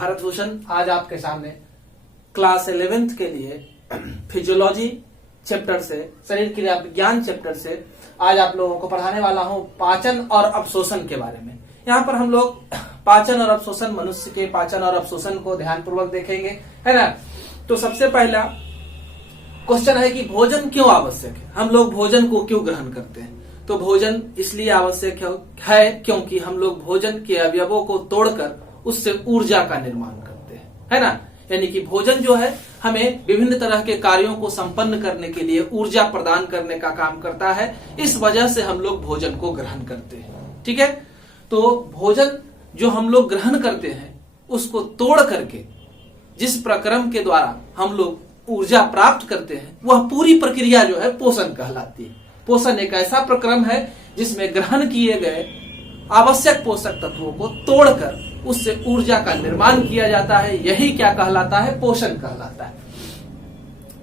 भारत भूषण आज आपके सामने क्लास 11th के लिए फिजियोलॉजी चैप्टर से, शरीर क्रिया विज्ञान चैप्टर से आज आप लोगों को पढ़ाने वाला हूं पाचन और अवशोषण के बारे में। यहाँ पर हम लोग पाचन और अवशोषण, मनुष्य के पाचन और अवशोषण को ध्यानपूर्वक देखेंगे, है ना। तो सबसे पहला क्वेश्चन है कि भोजन क्यों आवश्यक है, हम लोग भोजन को क्यों ग्रहण करते हैं। तो भोजन इसलिए आवश्यक है क्योंकि हम लोग भोजन के अवयवों को तोड़कर उससे ऊर्जा का निर्माण करते हैं, है ना। यानी कि भोजन जो है हमें विभिन्न तरह के कार्यों को संपन्न करने के लिए ऊर्जा प्रदान करने का काम करता है। इस वजह से हम लोग भोजन को ग्रहण करते हैं, ठीक है। तो भोजन जो हम लोग ग्रहण करते हैं उसको तोड़ करके जिस प्रक्रम के द्वारा हम लोग ऊर्जा प्राप्त करते हैं वह पूरी प्रक्रिया जो है पोषण कहलाती है। पोषण एक ऐसा प्रक्रम है जिसमें ग्रहण किए गए आवश्यक पोषक तत्वों को तोड़कर उससे ऊर्जा का निर्माण किया जाता है। यही क्या कहलाता है, पोषण कहलाता है।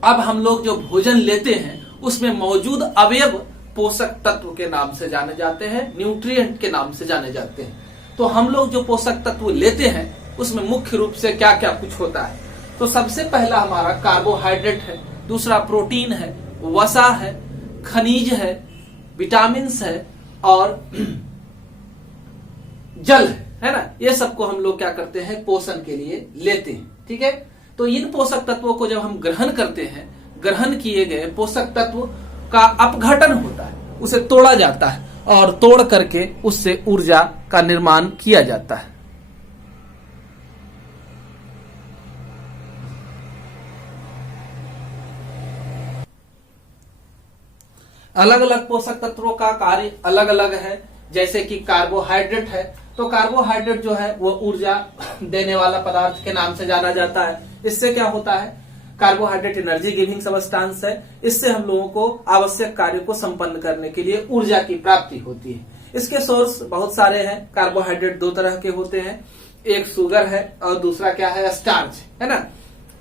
अब हम लोग जो भोजन लेते हैं उसमें मौजूद अवयव पोषक तत्व के नाम से जाने जाते हैं, न्यूट्रिएंट के नाम से जाने जाते हैं। तो हम लोग जो पोषक तत्व लेते हैं उसमें मुख्य रूप से क्या क्या कुछ होता है। तो सबसे पहला हमारा कार्बोहाइड्रेट है, दूसरा प्रोटीन है, वसा है, खनिज है, विटामिन है और जल है ना। ये सबको हम लोग क्या करते हैं, पोषण के लिए लेते हैं, ठीक है। तो इन पोषक तत्वों को जब हम ग्रहण करते हैं, ग्रहण किए गए पोषक तत्व का अपघटन होता है, उसे तोड़ा जाता है और तोड़ करके उससे ऊर्जा का निर्माण किया जाता है। अलग अलग पोषक तत्वों का कार्य अलग अलग है। जैसे कि कार्बोहाइड्रेट है, तो कार्बोहाइड्रेट जो है वो ऊर्जा देने वाला पदार्थ के नाम से जाना जाता है। इससे क्या होता है, कार्बोहाइड्रेट एनर्जी गिविंग सब्सटेंस है। इससे हम लोगों को आवश्यक कार्य को संपन्न करने के लिए ऊर्जा की प्राप्ति होती है। इसके सोर्स बहुत सारे हैं। कार्बोहाइड्रेट दो तरह के होते हैं, एक शुगर है और दूसरा क्या है, स्टार्च, है ना।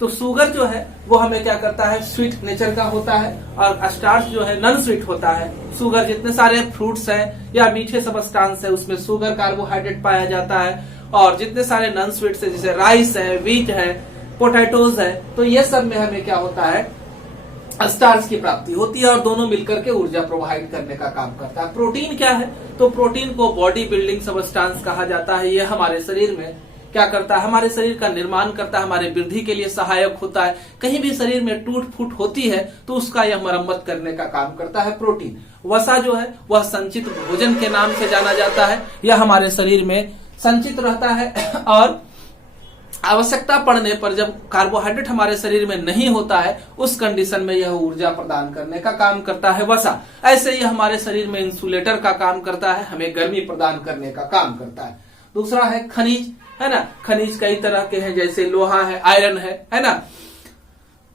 तो शुगर जो है वो हमें क्या करता है, स्वीट नेचर का होता है और स्टार्च जो है नॉन स्वीट होता है। शुगर जितने सारे फ्रूट्स हैं या मीठे सब्सटेंस है उसमें शुगर कार्बोहाइड्रेट पाया जाता है। और जितने सारे नॉन स्वीट्स है जैसे राइस है, व्हीट है, पोटैटोज है, तो ये सब में हमें क्या होता है, स्टार्च की प्राप्ति होती है और दोनों मिलकर के ऊर्जा प्रोवाइड करने का काम करता है। प्रोटीन क्या है, तो प्रोटीन को बॉडी बिल्डिंग सब्सटेंस कहा जाता है। ये हमारे शरीर में क्या करता है, हमारे शरीर का निर्माण करता है, हमारे वृद्धि के लिए सहायक होता है। कहीं भी शरीर में टूट फूट होती है तो उसका यह मरम्मत करने का काम करता है प्रोटीन। वसा जो है वह संचित भोजन के नाम से जाना जाता है। यह हमारे शरीर में संचित रहता है और आवश्यकता पड़ने पर जब कार्बोहाइड्रेट हमारे शरीर में नहीं होता है उस कंडीशन में यह ऊर्जा प्रदान करने का काम करता है वसा। ऐसे ही हमारे शरीर में इंसुलेटर का काम करता है, हमें गर्मी प्रदान करने का काम करता है। दूसरा है खनिज, है ना। खनिज कई तरह के हैं, जैसे लोहा है, आयरन है ना,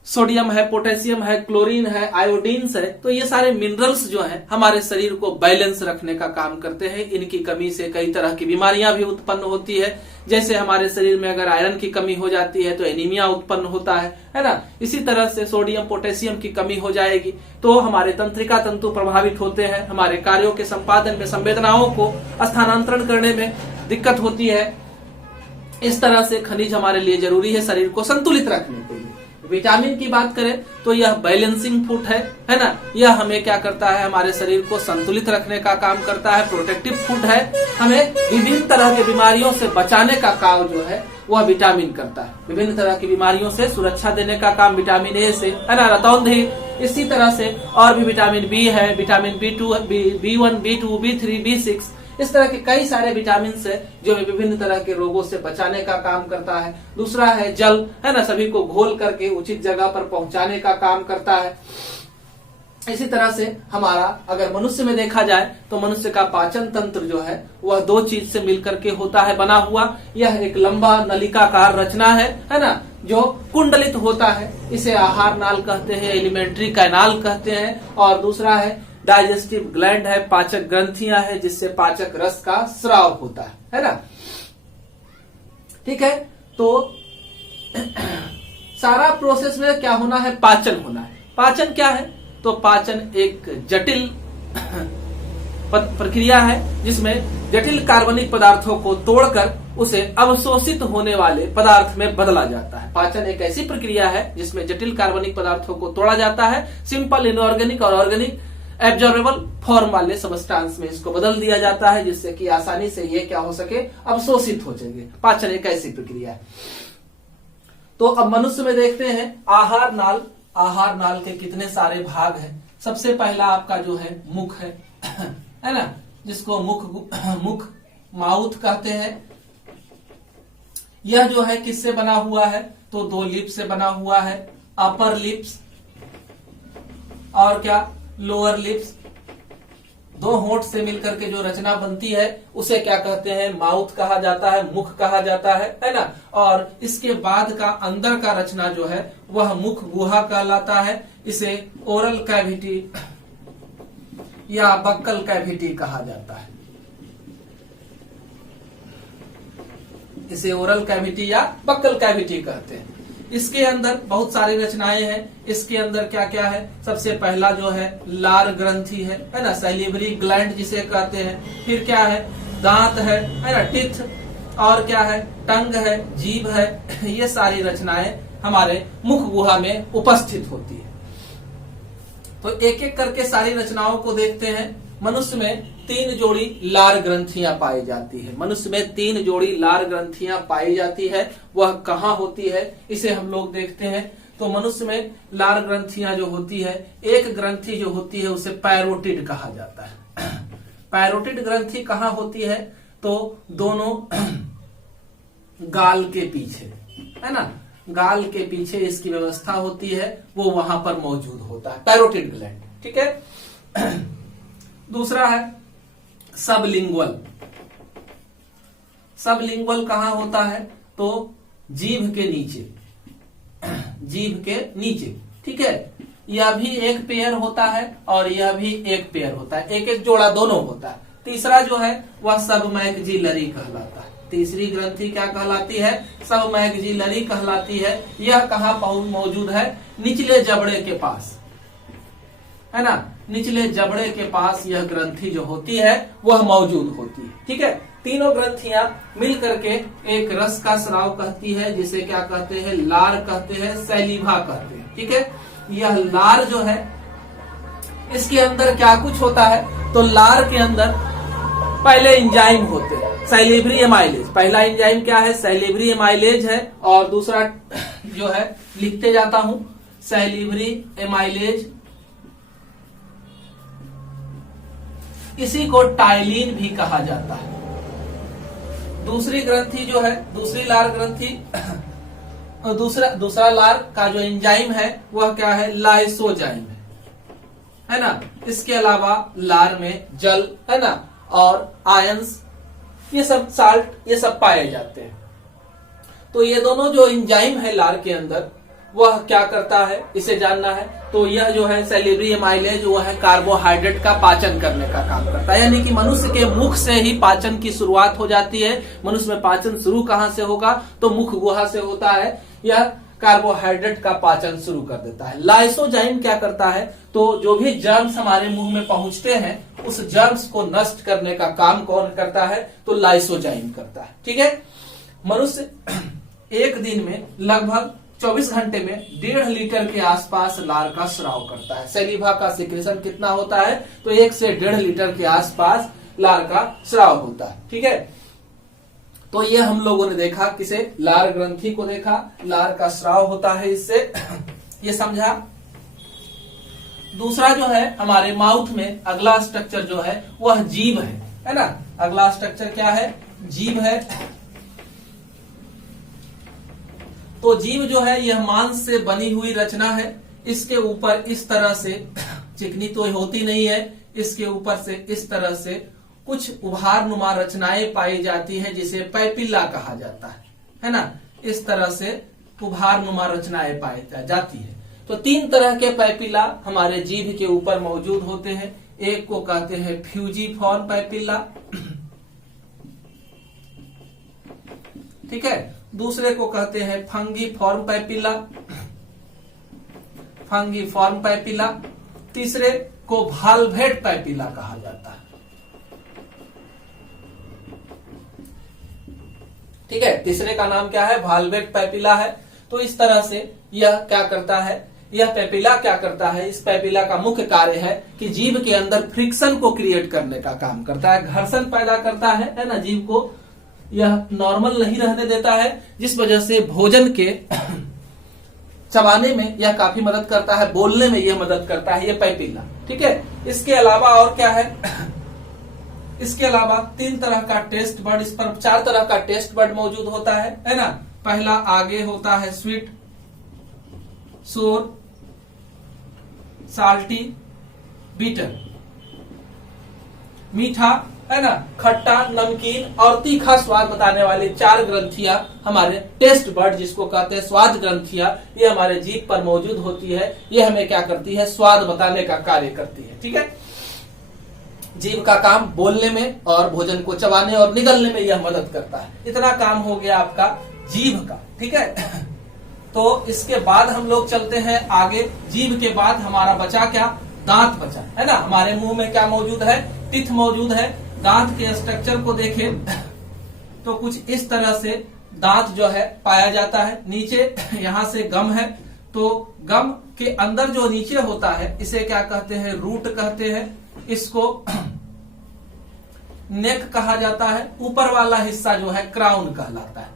सोडियम है, पोटेशियम है, क्लोरीन है, आयोडीन है। तो ये सारे मिनरल्स जो हैं हमारे शरीर को बैलेंस रखने का काम करते हैं। इनकी कमी से कई तरह की बीमारियां भी उत्पन्न होती है। जैसे हमारे शरीर में अगर आयरन की कमी हो जाती है तो एनीमिया उत्पन्न होता है ना। इसी तरह से सोडियम पोटेशियम की कमी हो जाएगी तो हमारे तंत्रिका तंतु प्रभावित होते हैं, हमारे कार्यों के संपादन में, संवेदनाओं को स्थानांतरण करने में दिक्कत होती है। इस तरह से खनिज हमारे लिए जरूरी है शरीर को संतुलित रखने के लिए। विटामिन की बात करें तो यह बैलेंसिंग फूड है ना। यह हमें क्या करता है, हमारे शरीर को संतुलित रखने का काम करता है। प्रोटेक्टिव फूड है, हमें विभिन्न तरह के बीमारियों से बचाने का काम जो है वह विटामिन करता है। विभिन्न तरह की बीमारियों से सुरक्षा देने का काम विटामिन ए से, है ना, रतौंधी। इसी तरह से और भी विटामिन बी है, vitamin B2, B1, B2, B3, B6, इस तरह के कई सारे विटामिन है जो विभिन्न तरह के रोगों से बचाने का काम करता है। दूसरा है जल, है ना, सभी को घोल करके उचित जगह पर पहुंचाने का काम करता है। इसी तरह से हमारा अगर मनुष्य में देखा जाए तो मनुष्य का पाचन तंत्र जो है वह दो चीज से मिलकर के होता है बना हुआ। यह एक लंबा नलिकाकार रचना है ना, जो कुंडलित होता है। इसे आहार नाल कहते हैं, एलिमेंट्री कैनाल कहते हैं। और दूसरा है डाइजेस्टिव ग्लैंड है, पाचक ग्रंथियां है जिससे पाचक रस का स्राव होता है ना। ठीक है, तो सारा प्रोसेस में क्या होना है, पाचन होना है। पाचन क्या है, तो पाचन एक जटिल प्रक्रिया है जिसमें जटिल कार्बनिक पदार्थों को तोड़कर उसे अवशोषित होने वाले पदार्थ में बदला जाता है। पाचन एक ऐसी प्रक्रिया है जिसमें जटिल कार्बनिक पदार्थों को तोड़ा जाता है, सिंपल इनऑर्गेनिक और ऑर्गेनिक एब्जॉर्बेबल फॉर्म वाले सबस्टांस में इसको बदल दिया जाता है, जिससे कि आसानी से ये क्या हो सके, अवशोषित हो सके। पाचन एक ऐसी प्रक्रिया है। तो अब मनुष्य में देखते हैं आहार नाल। आहार नाल के कितने सारे भाग हैं। सबसे पहला आपका जो है मुख है ना, जिसको मुख माउथ कहते हैं। यह जो है किससे बना हुआ है, तो 2 लिप्स से बना हुआ है, अपर लिप्स और क्या लोअर लिप्स। 2 होंठ से मिलकर के जो रचना बनती है उसे क्या कहते हैं, माउथ कहा जाता है, मुख कहा जाता है ना। और इसके बाद का अंदर का रचना जो है वह मुख गुहा कहलाता है। इसे ओरल कैविटी या बक्कल कैविटी कहा जाता है। इसे ओरल कैविटी या बक्कल कैविटी कहते हैं। इसके अंदर बहुत सारी रचनाएं हैं। इसके अंदर क्या क्या है, सबसे पहला जो है लार ग्रंथि है ना, सैलिवरी ग्लैंड जिसे कहते हैं। फिर क्या है, दांत है ना, टिथ, और क्या है, टंग है, जीभ है। ये सारी रचनाएं हमारे मुख गुहा में उपस्थित होती है। तो एक एक करके सारी रचनाओं को देखते हैं। मनुष्य में 3 जोड़ी लार ग्रंथियां पाई जाती है। मनुष्य में 3 जोड़ी लार ग्रंथियां पाई जाती है। वह कहाँ होती है, इसे हम लोग देखते हैं। तो मनुष्य में लार ग्रंथियां जो होती है, एक ग्रंथि जो होती है उसे पैरोटिड कहा जाता है। पैरोटिड ग्रंथि कहाँ होती है, तो दोनों गाल के पीछे है ना, गाल के पीछे इसकी व्यवस्था होती है, वो वहां पर मौजूद होता है, पैरोटिड ग्लैंड। ठीक है। दूसरा है सबलिंगुअल। सबलिंगुअल कहां होता है, तो जीभ के नीचे, जीभ के नीचे। ठीक है। यह भी एक पेयर होता है और यह भी एक पेयर होता है, एक एक जोड़ा दोनों होता है। तीसरा जो है वह सबमैक्सिलरी कहलाता है। तीसरी ग्रंथि क्या कहलाती है, सबमैक्सिलरी कहलाती है। यह कहाँ मौजूद है, निचले जबड़े के पास है ना, निचले जबड़े के पास यह ग्रंथि जो होती है वह मौजूद होती है। ठीक है। तीनों ग्रंथियां मिल करके एक रस का स्राव कहती है, जिसे क्या कहते हैं, लार कहते हैं, सैलिवा कहते हैं। ठीक है। यह लार जो है, इसके अंदर क्या कुछ होता है, तो लार के अंदर पहले एंजाइम होते हैं, सैलिवरी एमाइलेज। पहला एंजाइम क्या है, सैलिवरी एमाइलेज है। और दूसरा जो है, लिखते जाता हूं, सैलिवरी एमाइलेज, इसी को टाइलिन भी कहा जाता है। दूसरी ग्रंथि जो है, दूसरी लार ग्रंथि, दूसरा लार का जो एंजाइम है वह क्या है, लाइसोजाइम है ना। इसके अलावा लार में जल है ना, और आयंस, ये सब साल्ट, ये सब पाए जाते हैं। तो ये दोनों जो एंजाइम है लार के अंदर, वह क्या करता है, इसे जानना है। तो यह जो है सैलिवरी एमाइलेज, वह है कार्बोहाइड्रेट का पाचन करने का काम करता है। यानी कि मनुष्य के मुख से ही पाचन की शुरुआत हो जाती है। मनुष्य में पाचन शुरू कहां से होगा, तो मुख गुहा से होता है। यह कार्बोहाइड्रेट का पाचन शुरू कर देता है। लाइसोजाइम क्या करता है, तो जो भी जर्म्स हमारे मुंह में पहुंचते हैं उस जर्म्स को नष्ट करने का काम कौन करता है, तो लाइसोजाइम करता है। ठीक है। मनुष्य एक दिन में लगभग 24 घंटे में 1.5 लीटर के आसपास लार का स्राव करता है। सैलिवा का सिक्रेशन कितना होता है, तो 1 से 1.5 लीटर के आसपास लार का स्राव होता है। ठीक है। तो ये हम लोगों ने देखा, किसे, लार ग्रंथि को देखा, लार का स्राव होता है इससे, ये समझा। दूसरा जो है हमारे माउथ में अगला स्ट्रक्चर जो है वह जीभ है ना। अगला स्ट्रक्चर क्या है, जीभ है। तो जीभ जो है यह मांस से बनी हुई रचना है। इसके ऊपर इस तरह से, चिकनी तो होती नहीं है, इसके ऊपर से इस तरह से कुछ उभार नुमा रचनाएं पाई जाती है, जिसे पैपिला कहा जाता है ना। इस तरह से उभार नुमा रचनाएं पाई जाती है। तो 3 तरह के पैपिला हमारे जीभ के ऊपर मौजूद होते हैं। एक को कहते हैं फ्यूजीफॉर्म पैपिला, ठीक है। दूसरे को कहते हैं फंगीफॉर्म पैपिला, फंगीफॉर्म पैपिला। तीसरे को वाल्वेट पैपिला कहा जाता है, ठीक है। तीसरे का नाम क्या है, वाल्वेट पैपिला है। तो इस तरह से यह क्या करता है, यह पैपिला क्या करता है, इस पैपिला का मुख्य कार्य है कि जीव के अंदर फ्रिक्शन को क्रिएट करने का काम करता है, घर्षण पैदा करता है ना। जीव को यह नॉर्मल नहीं रहने देता है, जिस वजह से भोजन के चबाने में यह काफी मदद करता है, बोलने में यह मदद करता है, ये पैपिला। ठीक है। इसके अलावा और क्या है, इसके अलावा 3 तरह का टेस्ट बर्ड, इस पर 4 तरह का टेस्ट बर्ड मौजूद होता है ना। पहला आगे होता है स्वीट, सोर, साल्टी, बीटर, मीठा है ना, खट्टा, नमकीन और तीखा स्वाद बताने वाले 4 ग्रंथियां हमारे टेस्ट बर्ड, जिसको कहते हैं स्वाद ग्रंथियां, ये हमारे जीभ पर मौजूद होती है। ये हमें क्या करती है, स्वाद बताने का कार्य करती है। ठीक है। जीभ का काम बोलने में और भोजन को चबाने और निगलने में यह मदद करता है। इतना काम हो गया आपका जीभ का। ठीक है। तो इसके बाद हम लोग चलते हैं आगे। जीभ के बाद हमारा बचा क्या, दांत बचा है ना। हमारे मुंह में क्या मौजूद है, टीथ मौजूद है। दांत के स्ट्रक्चर को देखें तो कुछ इस तरह से दांत जो है पाया जाता है। नीचे यहां से गम है, तो गम के अंदर जो नीचे होता है इसे क्या कहते हैं, रूट कहते हैं। इसको नेक कहा जाता है। ऊपर वाला हिस्सा जो है क्राउन कहलाता है।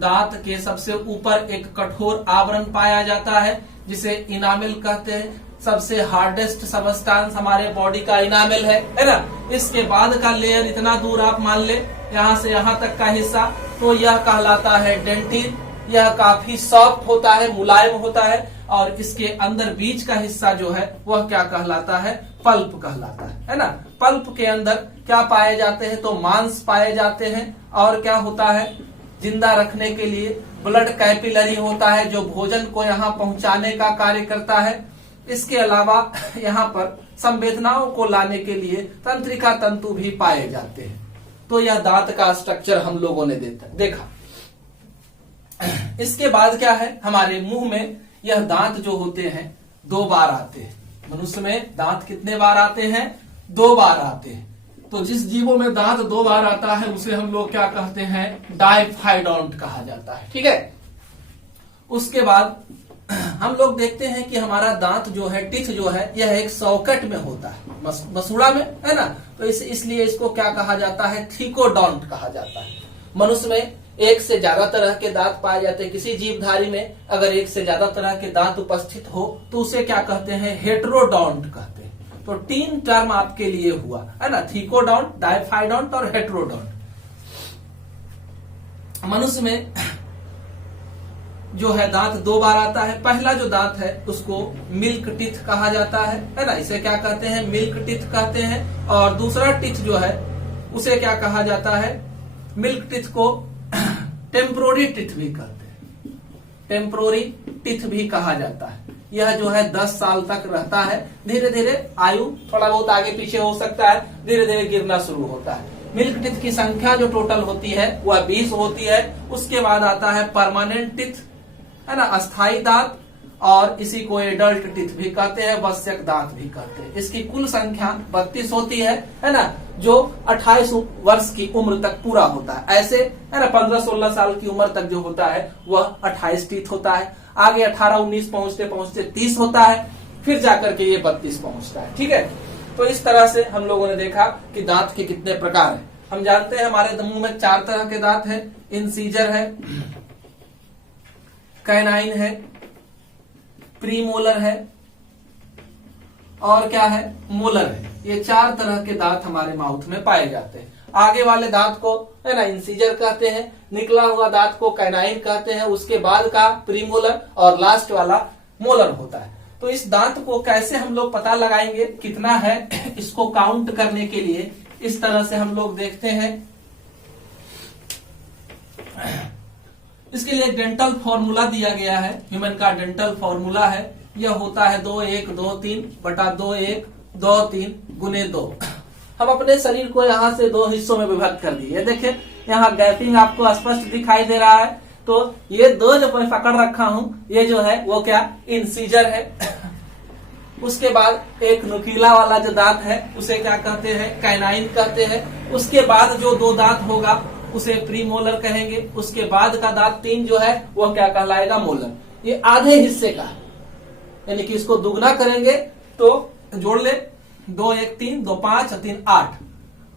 दांत के सबसे ऊपर एक कठोर आवरण पाया जाता है, जिसे इनामेल कहते हैं। सबसे हार्डेस्ट सबस्टांस हमारे बॉडी का इनामेल है ना। इसके बाद का लेयर इतना दूर आप मान ले, यहाँ से यहाँ तक का हिस्सा, तो यह कहलाता है डेंटिन। यह काफी सॉफ्ट होता है, मुलायम होता है। और इसके अंदर बीच का हिस्सा जो है वह क्या कहलाता है, पल्प कहलाता है ना। पल्प के अंदर क्या पाए जाते हैं, तो मांस पाए जाते हैं। और क्या होता है, जिंदा रखने के लिए ब्लड कैपिलरी होता है, जो भोजन को यहाँ पहुंचाने का कार्य करता है। इसके अलावा यहाँ पर संवेदनाओं को लाने के लिए तंत्रिका तंतु भी पाए जाते हैं। तो यह दांत का स्ट्रक्चर हम लोगों ने देखा। इसके बाद क्या है, हमारे मुंह में यह दांत जो होते हैं 2 बार आते हैं। मनुष्य में दांत कितने बार आते हैं, 2 बार आते हैं। तो जिस जीवों में दांत 2 बार आता है उसे हम लोग क्या कहते हैं, डायफाइडोंट कहा जाता है। ठीक है। उसके बाद हम लोग देखते हैं कि हमारा दांत जो है, टीथ जो है, यह एक सॉकेट में होता है, मसूड़ा में है ना। तो इसलिए इसको क्या कहा जाता है, थीकोडोंट कहा जाता है। मनुष्य में 1 से ज्यादा तरह के दांत पाए जाते हैं। किसी जीवधारी में अगर 1 से ज्यादा तरह के दांत उपस्थित हो तो उसे क्या कहते हैं, हेटेरोडोंट कहते हैं। तो 3 टर्म आपके लिए हुआ है ना, थीकोडोंट, डायफाइडोंट और हेटेरोडोंट। मनुष्य में जो है दांत 2 बार आता है। पहला जो दांत है उसको मिल्क टीथ कहा जाता है ना। इसे क्या कहते हैं, मिल्क टीथ कहते हैं। और दूसरा टीथ जो है उसे क्या कहा जाता है, मिल्क टीथ को टेम्पोररी टीथ भी कहते हैं, टेम्पोररी टीथ भी कहा जाता है। यह जो है 10 साल तक रहता है। धीरे धीरे आयु थोड़ा बहुत आगे पीछे हो सकता है, धीरे धीरे गिरना शुरू होता है। मिल्क टीथ की संख्या जो टोटल होती है वह 20 होती है। उसके बाद आता है परमानेंट टीथ है ना, अस्थाई दांत, और इसी को एडल्ट टीथ भी कहते हैं, वश्यक दांत भी कहते हैं। इसकी कुल संख्या 32 होती है ना, जो 28 वर्ष की उम्र तक पूरा होता है। ऐसे है ना 15-16 साल की उम्र तक जो होता है वह 28 टीथ होता है। आगे 18-19 पहुंचते पहुंचते 30 होता है, फिर जाकर के ये 32 पहुंचता है। ठीक है। तो इस तरह से हम लोगों ने देखा कि दांत के कितने प्रकार हैं। हम जानते हैं हमारे मुंह में 4 तरह के दांत हैं। इंसीजर है, कैनाइन है, प्रीमोलर है और क्या है, मोलर है। ये 4 तरह के दांत हमारे माउथ में पाए जाते हैं। आगे वाले दांत को है ना इंसीजर कहते हैं, निकला हुआ दांत को कैनाइन कहते हैं, उसके बाद का प्रीमोलर और लास्ट वाला मोलर होता है। तो इस दांत को कैसे हम लोग पता लगाएंगे कितना है, इसको काउंट करने के लिए इस तरह से हम लोग देखते हैं। इसके लिए डेंटल फॉर्मूला दिया गया है। ह्यूमन का डेंटल फॉर्मूला है, यह होता है 2-1-2-3/2-1-2-3 गुने 2। हम अपने शरीर को यहाँ से 2 हिस्सों में विभक्त कर दिए। देखिए यहाँ गैपिंग आपको स्पष्ट दिखाई दे रहा है। तो ये 2 जो मैं पकड़ रखा हूँ, ये जो है वो क्या, इंसीजर है। उसके बाद एक नुकीला वाला जो दांत है उसे क्या कहते हैं, कैनाइन कहते हैं। उसके बाद जो 2 दांत होगा उसे प्री मोलर कहेंगे। उसके बाद का दांत 3 जो है वह क्या कहलाएगा, मोलर। ये आधे हिस्से का, यानी कि इसको दुगना करेंगे तो जोड़ ले, 2 1 3, 2 5 3 8,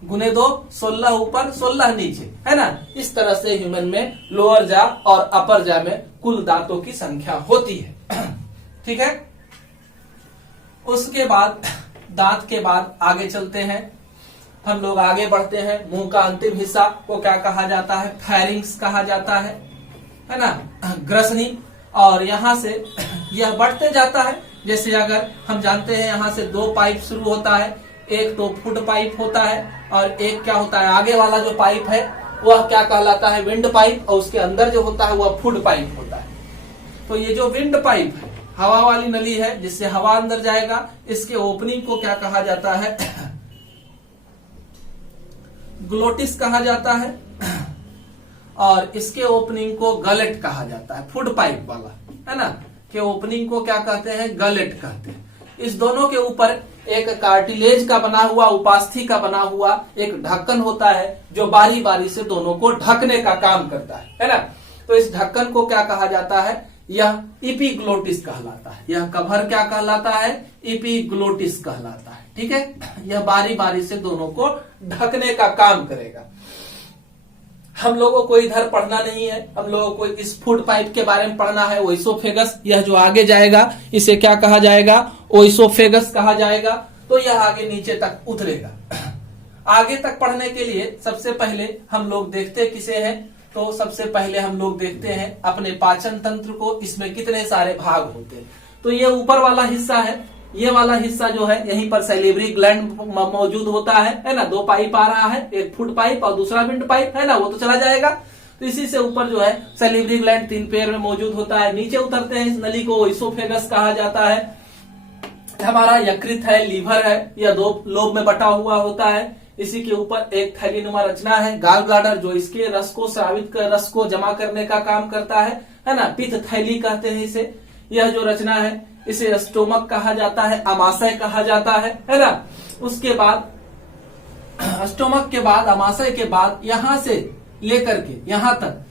गुने 2 16 ऊपर 16 नीचे, है ना। इस तरह से ह्यूमन में लोअर जा और अपर जा में कुल दांतों की संख्या होती है। ठीक है। उसके बाद दांत के बाद आगे चलते हैं, हम लोग आगे बढ़ते हैं। मुंह का अंतिम हिस्सा को क्या कहा जाता है, फेरिंग्स कहा जाता है ना, ग्रसनी। और यहां से यह बढ़ते जाता है। जैसे अगर हम जानते हैं यहां से 2 पाइप शुरू होता है, एक तो फुट पाइप होता है और एक क्या होता है, आगे वाला जो पाइप है वह क्या कहलाता है, विंड पाइप, और उसके अंदर जो होता है वह फुट पाइप होता है। तो ये जो विंड पाइप है, हवा वाली नली है जिससे हवा अंदर जाएगा, इसके ओपनिंग को क्या कहा जाता है, ग्लोटिस कहा जाता है। और इसके ओपनिंग को गलेट कहा जाता है, फुड पाइप वाला, है ना, के ओपनिंग को क्या कहते हैं, गलेट कहते हैं। इस दोनों के ऊपर एक कार्टिलेज का बना हुआ, उपास्थि का बना हुआ एक ढक्कन होता है जो बारी बारी से दोनों को ढकने का काम करता है ना। तो इस ढक्कन को क्या कहा जाता है, यह इपीग्लोटिस कहलाता है। यह कवर क्या कहलाता है, इपीग्लोटिस कहलाता है। ठीक है। यह बारी बारी से दोनों को ढकने का काम करेगा। हम लोगों को इधर पढ़ना नहीं है, हम लोगों को इस फूड पाइप के बारे में पढ़ना है, ओइसोफेगस। यह जो आगे जाएगा इसे क्या कहा जाएगा, ओइसोफेगस कहा जाएगा। तो यह आगे नीचे तक उतरेगा। आगे तक पढ़ने के लिए सबसे पहले हम लोग देखते किसे हैं, तो सबसे पहले हम लोग देखते हैं अपने पाचन तंत्र को। इसमें कितने सारे भाग होते हैं। तो ये ऊपर वाला हिस्सा है, ये वाला हिस्सा जो है यहीं पर सैलिवरी ग्लैंड मौजूद होता है ना। 2 पाइप आ रहा है, एक फुट पाइप और दूसरा विंड पाइप, है ना, वो तो चला जाएगा। तो इसी से ऊपर जो है सैलिवरी ग्लैंड 3 पेयर में मौजूद होता है। नीचे उतरते हैं, इस नली को ओइसोफेगस कहा जाता है। हमारा यकृत है, लीवर है, यह 2 लोब में बटा हुआ होता है। इसी के ऊपर एक थैलीनुमा रचना है, गॉल ब्लैडर, जो इसके रस को स्रावित कर, रस को जमा करने का काम करता है ना। पित्त थैली कहते हैं इसे। यह जो रचना है इसे स्टोमक कहा जाता है, अमाशय कहा जाता है ना। उसके बाद स्टोमक के बाद, अमाशय के बाद यहां से लेकर के यहां तक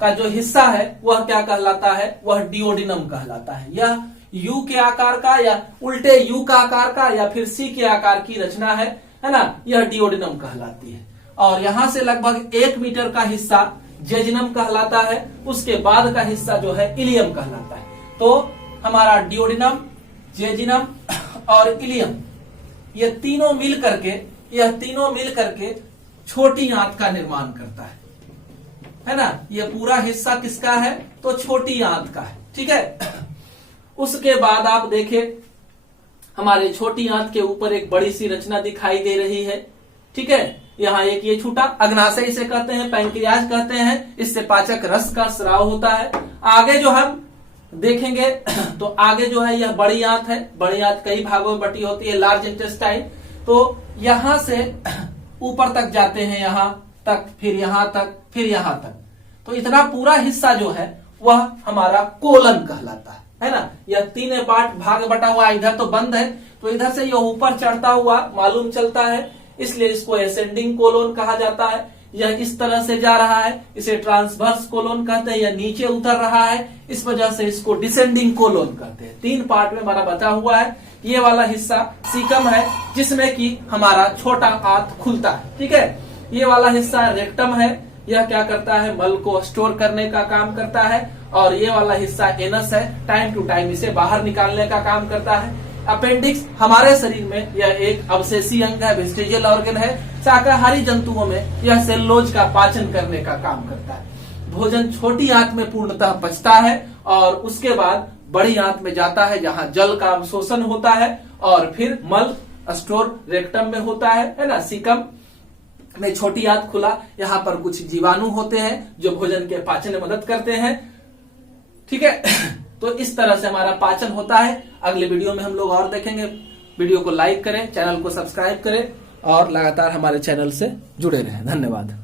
का जो हिस्सा है वह क्या कहलाता है, वह डिओडिनम कहलाता है। यह यू के आकार का या उल्टे यू का आकार का या फिर सी के आकार की रचना है ना। यह डिओडिनम कहलाती है। और यहां से लगभग 1 मीटर का हिस्सा जेजिनम कहलाता है। उसके बाद का हिस्सा जो है इलियम कहलाता है। तो हमारा डिओडिनम, जेजिनम और इलियम, ये तीनों मिल करके छोटी आंत का निर्माण करता है ना। ये पूरा हिस्सा किसका है, तो छोटी आंत का है। ठीक है। उसके बाद आप देखें, हमारे छोटी आंत के ऊपर एक बड़ी सी रचना दिखाई दे रही है। ठीक है। यहाँ एक ये छूटा अग्नाशय इसे कहते हैं, पैंक्रियाज कहते हैं। इससे पाचक रस का स्राव होता है। आगे जो हम देखेंगे तो आगे जो है यह बड़ी आंत है। बड़ी आंत कई भागों में बटी होती है, लार्ज इंटेस्टाइन। तो यहां से ऊपर तक जाते हैं, यहां तक, फिर यहां तक, फिर यहां तक। तो इतना पूरा हिस्सा जो है वह हमारा कोलन कहलाता है ना। यह 3 पार्ट भाग बटा हुआ, इधर तो बंद है, तो इधर से यह ऊपर चढ़ता हुआ मालूम चलता है, इसलिए इसको एसेंडिंग कोलोन कहा जाता है। यह इस तरह से जा रहा है, इसे ट्रांसवर्स कोलोन कहते हैं। यह नीचे उतर रहा है, इस वजह से इसको डिसेंडिंग कोलोन कहते हैं। 3 पार्ट में हमारा बचा हुआ है। ये वाला हिस्सा सीकम है, जिसमें कि हमारा छोटा आंत खुलता है। ठीक है। ये वाला हिस्सा रेक्टम है, यह क्या करता है, मल को स्टोर करने का काम करता है। और ये वाला हिस्सा एनस है, टाइम टू टाइम इसे बाहर निकालने का काम करता है। अपेंडिक्स हमारे शरीर में यह एक अवशेषी अंग है, वेस्टिजियल ऑर्गन है। शाकाहारी जंतुओं में यह सेल्यूलोज का पाचन करने का काम करता है। भोजन छोटी आंत में पूर्णतः पचता है और उसके बाद बड़ी आंत में जाता है, जहां जल का अवशोषण होता है और फिर मल स्टोर रेक्टम में होता है ना। सीकम में छोटी आंत खुला, यहाँ पर कुछ जीवाणु होते हैं जो भोजन के पाचन में मदद करते हैं। ठीक है। तो इस तरह से हमारा पाचन होता है। अगले वीडियो में हम लोग और देखेंगे। वीडियो को लाइक करें, चैनल को सब्सक्राइब करें और लगातार हमारे चैनल से जुड़े रहें। धन्यवाद।